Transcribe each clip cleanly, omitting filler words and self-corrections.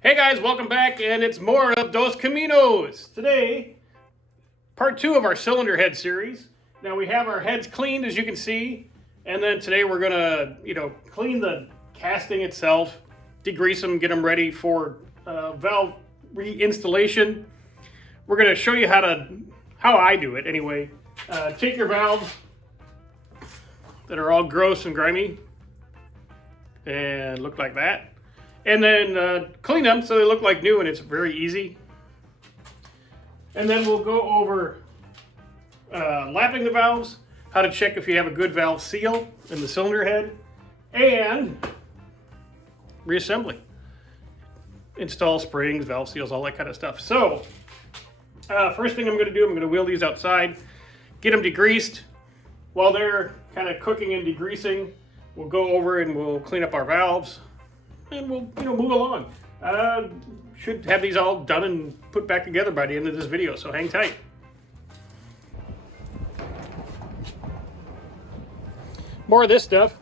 Hey guys, welcome back, and it's more of Dos Caminos. Today, part 2 of our cylinder head series. Now we have our heads cleaned, as you can see, and then today we're gonna, clean the casting itself, degrease them, get them ready for valve reinstallation. We're gonna show you how I do it anyway. Take your valves that are all gross and grimy and look like that. And then clean them so they look like new, and it's very easy. And then we'll go over lapping the valves, how to check if you have a good valve seal in the cylinder head, and reassembly. Install springs, valve seals, all that kind of stuff. So, first thing I'm going to do, I'm going to wheel these outside, get them degreased. While they're kind of cooking and degreasing, we'll go over and we'll clean up our valves. And we'll, move along. Should have these all done and put back together by the end of this video, so hang tight. More of this stuff.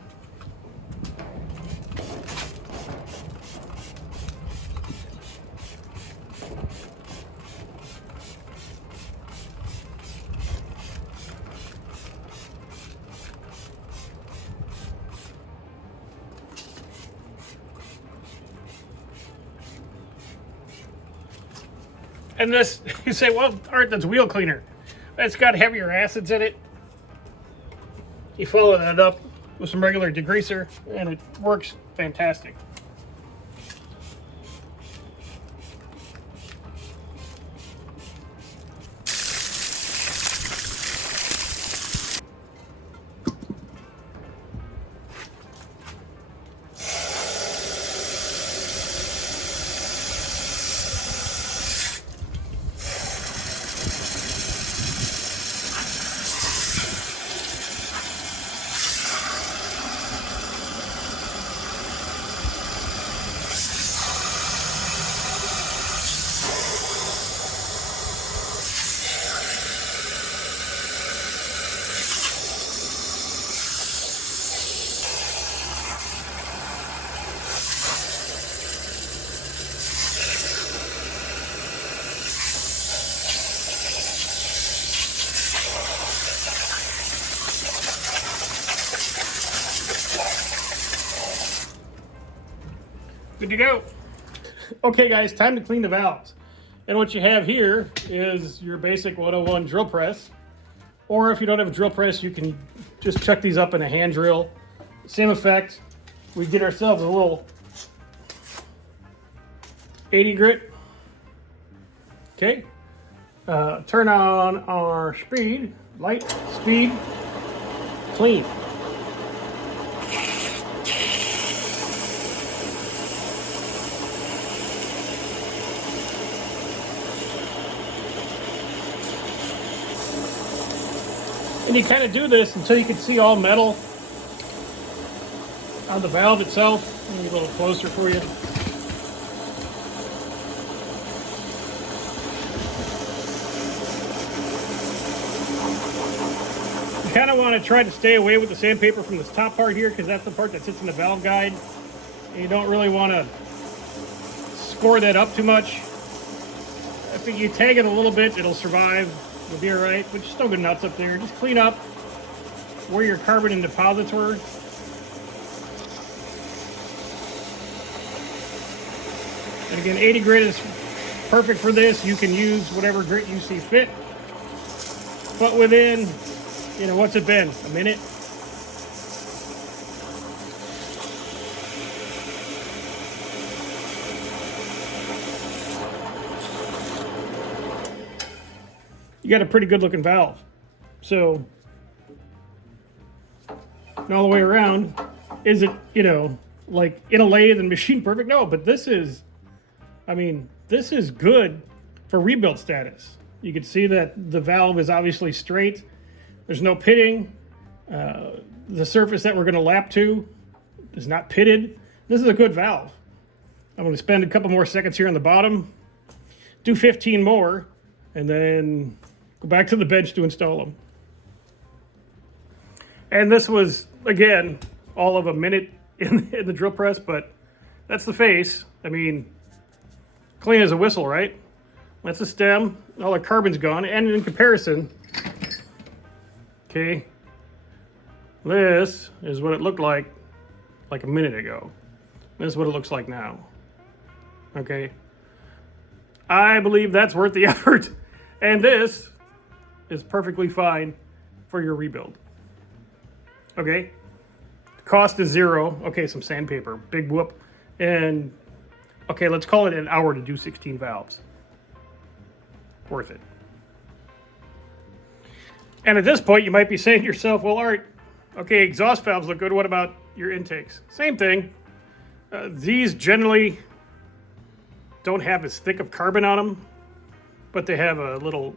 And this, you say, well, Art, that's wheel cleaner. It's got heavier acids in it. You follow that up with some regular degreaser, and it works fantastic. Good to go. Okay guys, time to clean the valves. And what you have here is your basic 101 drill press. Or if you don't have a drill press, you can just chuck these up in a hand drill. Same effect. We get ourselves a little 80 grit. Okay. Turn on our speed, light, speed, clean. And you kind of do this until you can see all metal on the valve itself. Let me get a little closer for you. You kind of want to try to stay away with the sandpaper from this top part here, because that's the part that sits in the valve guide. And you don't really want to score that up too much. I think you tag it a little bit, it'll survive. You'll be all right, but you still got nuts up there. Just clean up where your carbon and deposits were. And again, 80 grit is perfect for this. You can use whatever grit you see fit. But within, what's it been? A minute? You got a pretty good looking valve. So, and all the way around, is it, like in a lathe and machine perfect? No, but this is good for rebuild status. You can see that the valve is obviously straight. There's no pitting. The surface that we're going to lap to is not pitted. This is a good valve. I'm going to spend a couple more seconds here on the bottom, do 15 more, and then go back to the bench to install them. And this was, again, all of a minute in the drill press, but that's the face. I mean, clean as a whistle, right? That's the stem. All the carbon's gone. And in comparison, okay, this is what it looked like a minute ago. This is what it looks like now. Okay. I believe that's worth the effort. And this is perfectly fine for your rebuild. Okay. Cost is zero. Okay, some sandpaper. Big whoop. And okay, let's call it an hour to do 16 valves. Worth it. And at this point, you might be saying to yourself, well, Art, okay, exhaust valves look good. What about your intakes? Same thing. These generally don't have as thick of carbon on them, but they have a little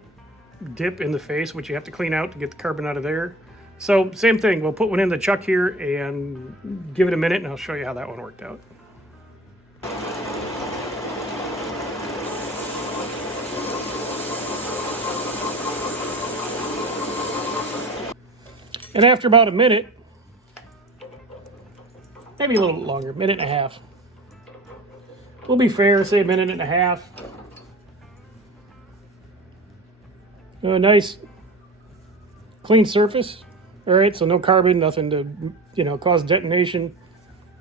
dip in the face, which you have to clean out to get the carbon out of there. So same thing. We'll put one in the chuck here and give it a minute, and I'll show you how that one worked out. And after about a minute, maybe a little longer, minute and a half. We'll be fair, say a minute and a half. A nice clean surface. All right, so no carbon, nothing to, cause detonation.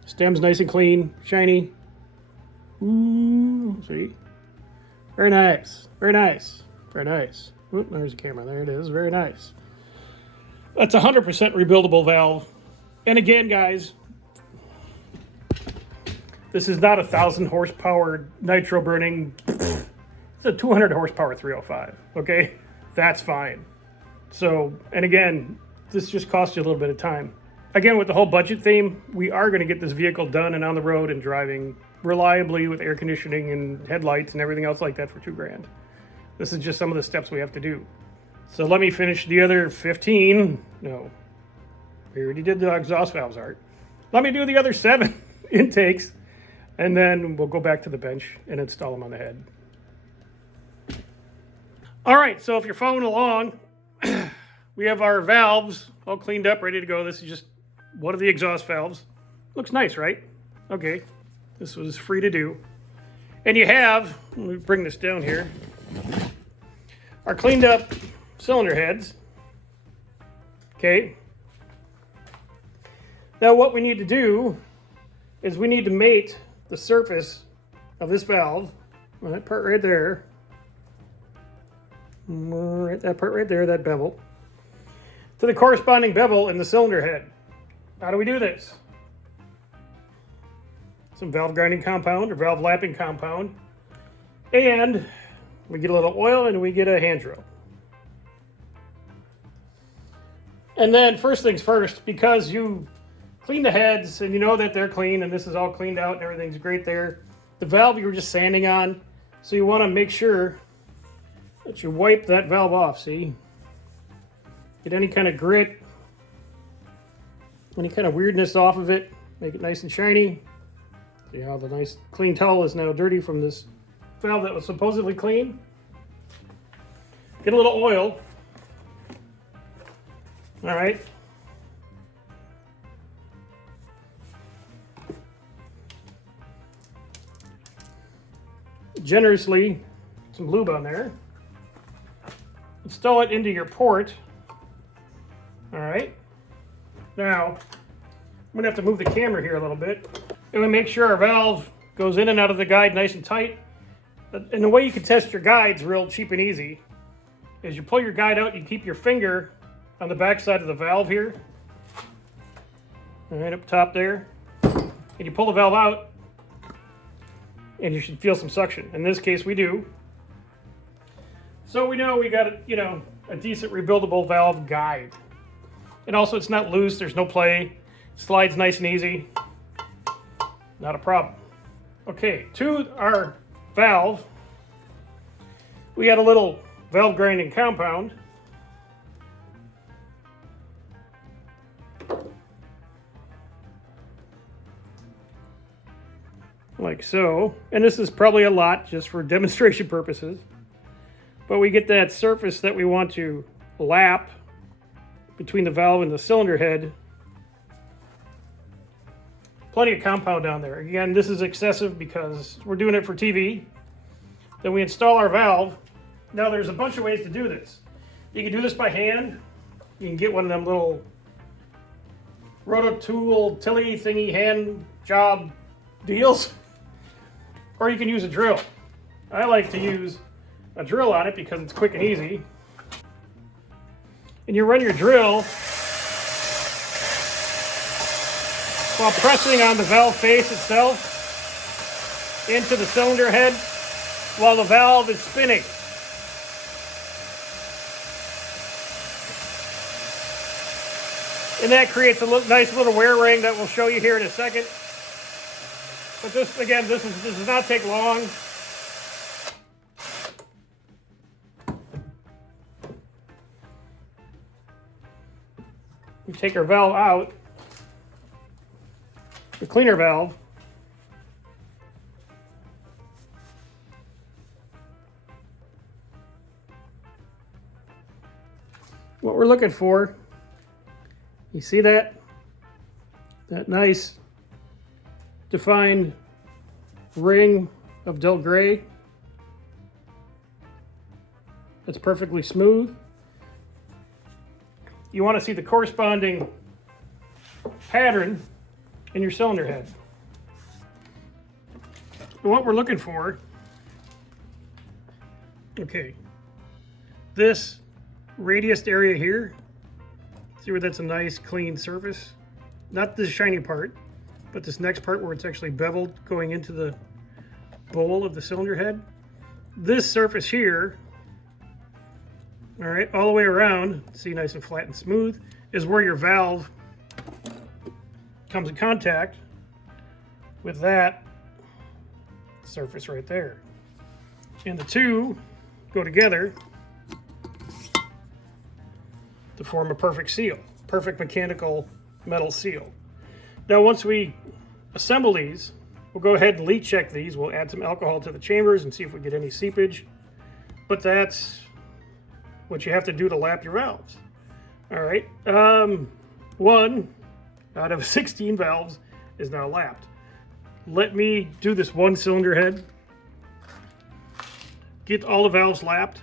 Stem's nice and clean, shiny. Ooh, see? Very nice, very nice, very nice. Oop, there's the camera, there it is, very nice. That's a 100% rebuildable valve. And again, guys, this is not a 1,000 horsepower nitro burning. It's a 200 horsepower 305, okay? That's fine. So, and again, this just costs you a little bit of time. Again, with the whole budget theme, we are going to get this vehicle done and on the road and driving reliably with air conditioning and headlights and everything else like that for $2,000. This is just some of the steps we have to do. So let me finish the other 15. No, we already did the exhaust valves, Art. Let me do the other 7 intakes, and then we'll go back to the bench and install them on the head. All right, so if you're following along, we have our valves all cleaned up, ready to go. This is just one of the exhaust valves. Looks nice, right? Okay, this was free to do. And you have, let me bring this down here, our cleaned up cylinder heads. Okay. Now what we need to do is we need to mate the surface of this valve, that part right there, that part right there, that bevel, to the corresponding bevel in the cylinder head. How do we do this? Some valve grinding compound or valve lapping compound, and we get a little oil and we get a hand drill. And then first things first, because you clean the heads and you know that they're clean and this is all cleaned out and everything's great there, the valve you were just sanding on, so you want to make sure that you wipe that valve off, see? Get any kind of grit, any kind of weirdness off of it, make it nice and shiny. See how the nice clean towel is now dirty from this valve that was supposedly clean? Get a little oil. All right. Generously, some lube on there. Install it into your port. All right. Now, I'm gonna have to move the camera here a little bit. And we make sure our valve goes in and out of the guide nice and tight. And the way you can test your guides real cheap and easy is you pull your guide out, you keep your finger on the back side of the valve here, right up top there, and you pull the valve out, and you should feel some suction. In this case, we do. So we know we got a decent rebuildable valve guide. And also, it's not loose. There's no play. Slides nice and easy. Not a problem. Okay, to our valve, we got a little valve grinding compound. Like so. And this is probably a lot just for demonstration purposes. But we get that surface that we want to lap between the valve and the cylinder head. Plenty of compound down there. Again, this is excessive because we're doing it for TV. Then we install our valve. Now there's a bunch of ways to do this. You can do this by hand. You can get one of them little rototool tilly thingy hand job deals. Or you can use a drill. I like to use a drill on it because it's quick and easy. And you run your drill while pressing on the valve face itself into the cylinder head while the valve is spinning. And that creates a nice little wear ring that we'll show you here in a second. But this, again, this does not take long. We take our valve out, the cleaner valve. What we're looking for, you see that? That nice defined ring of dull gray. That's perfectly smooth. You want to see the corresponding pattern in your cylinder head. What we're looking for, okay, this radius area here, see where that's a nice clean surface? Not this shiny part, but this next part where it's actually beveled going into the bowl of the cylinder head. This surface here, all right, all the way around, see, nice and flat and smooth, is where your valve comes in contact with that surface right there. And the two go together to form a perfect seal, perfect mechanical metal seal. Now, once we assemble these, we'll go ahead and leak check these. We'll add some alcohol to the chambers and see if we get any seepage. But that's what you have to do to lap your valves. All right, 1 out of 16 valves is now lapped. Let me do this one cylinder head, get all the valves lapped,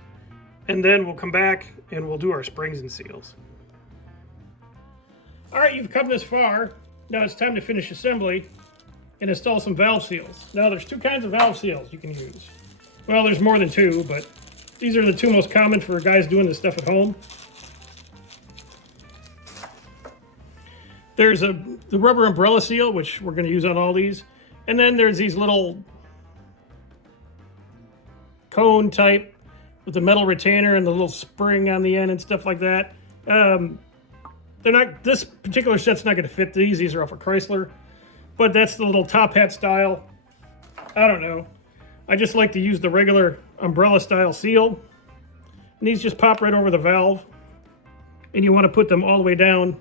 and then we'll come back and we'll do our springs and seals. All right, you've come this far. Now it's time to finish assembly and install some valve seals. Now there's two kinds of valve seals you can use. Well, there's more than two, but these are the two most common for guys doing this stuff at home. There's the rubber umbrella seal, which we're going to use on all these. And then there's these little cone type with the metal retainer and the little spring on the end and stuff like that. They're not, this particular set's not going to fit these. These are off of Chrysler. But that's the little top hat style. I don't know. I just like to use the regular umbrella style seal. And these just pop right over the valve. And you want to put them all the way down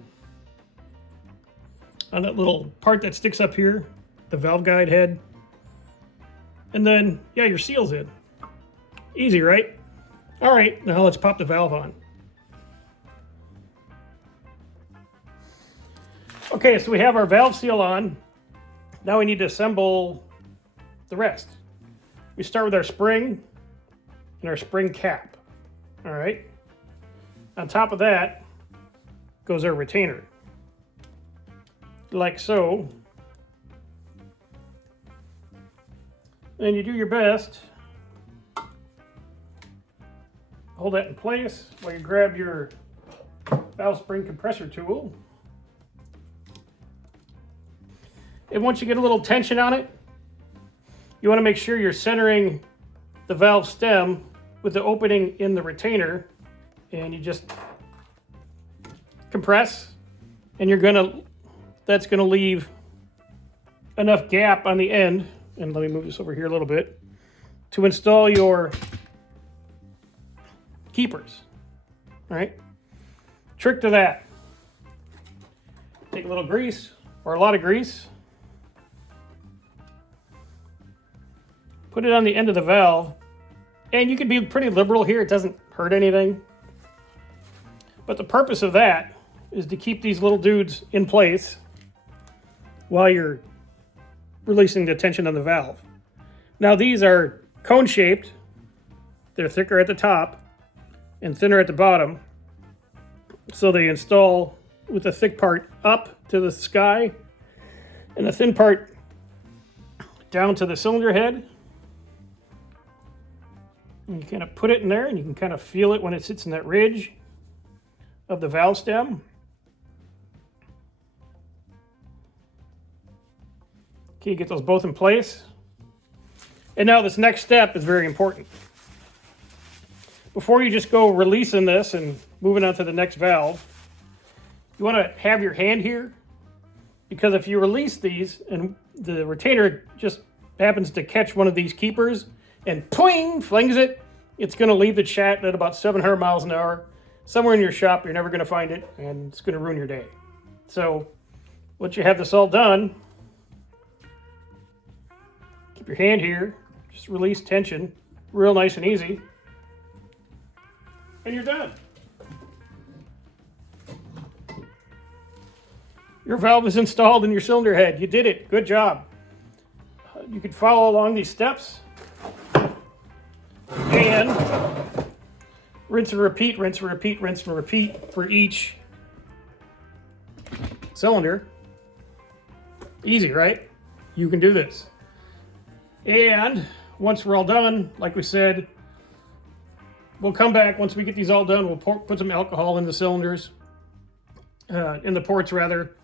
on that little part that sticks up here, the valve guide head. And then, yeah, your seal's in. Easy, right? All right, now let's pop the valve on. Okay, so we have our valve seal on. Now we need to assemble the rest. We start with our spring and our spring cap. All right. On top of that goes our retainer. Like so. And you do your best. Hold that in place while you grab your valve spring compressor tool. And once you get a little tension on it, you want to make sure you're centering the valve stem with the opening in the retainer, and you just compress, and that's gonna leave enough gap on the end, and let me move this over here a little bit, to install your keepers. All right, trick to that, take a little grease or a lot of grease, put it on the end of the valve, and you can be pretty liberal here, it doesn't hurt anything. But the purpose of that is to keep these little dudes in place while you're releasing the tension on the valve. Now these are cone shaped, They're thicker at the top and thinner at the bottom. So they install with the thick part up to the sky and the thin part down to the cylinder head. And you kind of put it in there and you can kind of feel it when it sits in that ridge of the valve stem. Okay, you get those both in place. And now this next step is very important. Before you just go releasing this and moving on to the next valve, you want to have your hand here, because if you release these and the retainer just happens to catch one of these keepers and poing, flings it, it's going to leave the chat at about 700 miles an hour. Somewhere in your shop, you're never going to find it, and it's going to ruin your day. So once you have this all done, keep your hand here, just release tension, real nice and easy, and you're done. Your valve is installed in your cylinder head. You did it. Good job. You could follow along these steps and rinse and repeat, rinse and repeat, rinse and repeat for each cylinder. Easy, right? You can do this. And once we're all done, like we said, we'll come back. Once we get these all done, we'll put some alcohol in the cylinders, in the ports rather,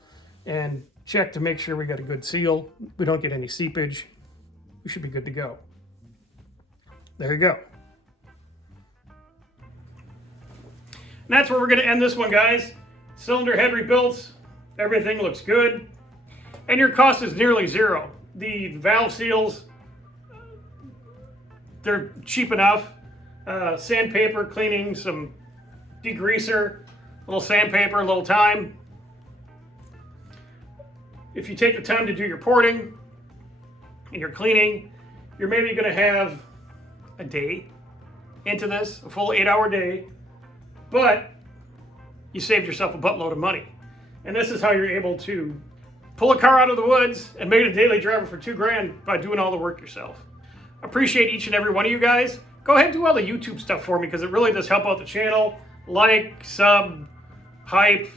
and check to make sure we got a good seal. We don't get any seepage. We should be good to go. There you go. And that's where we're going to end this one, guys. Cylinder head rebuilt. Everything looks good. And your cost is nearly zero. The valve seals, they're cheap enough. Sandpaper, cleaning, some degreaser, a little sandpaper, a little time. If you take the time to do your porting and your cleaning, you're maybe going to have a day into this, a full 8-hour day, but you saved yourself a buttload of money. And this is how you're able to pull a car out of the woods and make it a daily driver for $2,000 by doing all the work yourself. Appreciate each and every one of you guys. Go ahead and do all the YouTube stuff for me, because it really does help out the channel. Like, sub, hype,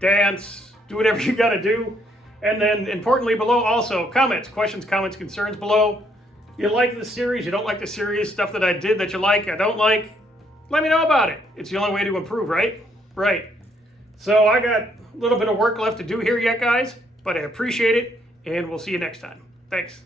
dance, do whatever you got to do. And then importantly below also, comments, questions, comments, concerns below. You like the series, you don't like the series, stuff that I did that you like, I don't like, let me know about it. It's the only way to improve, right? Right. So I got a little bit of work left to do here yet, guys, but I appreciate it, and we'll see you next time. Thanks.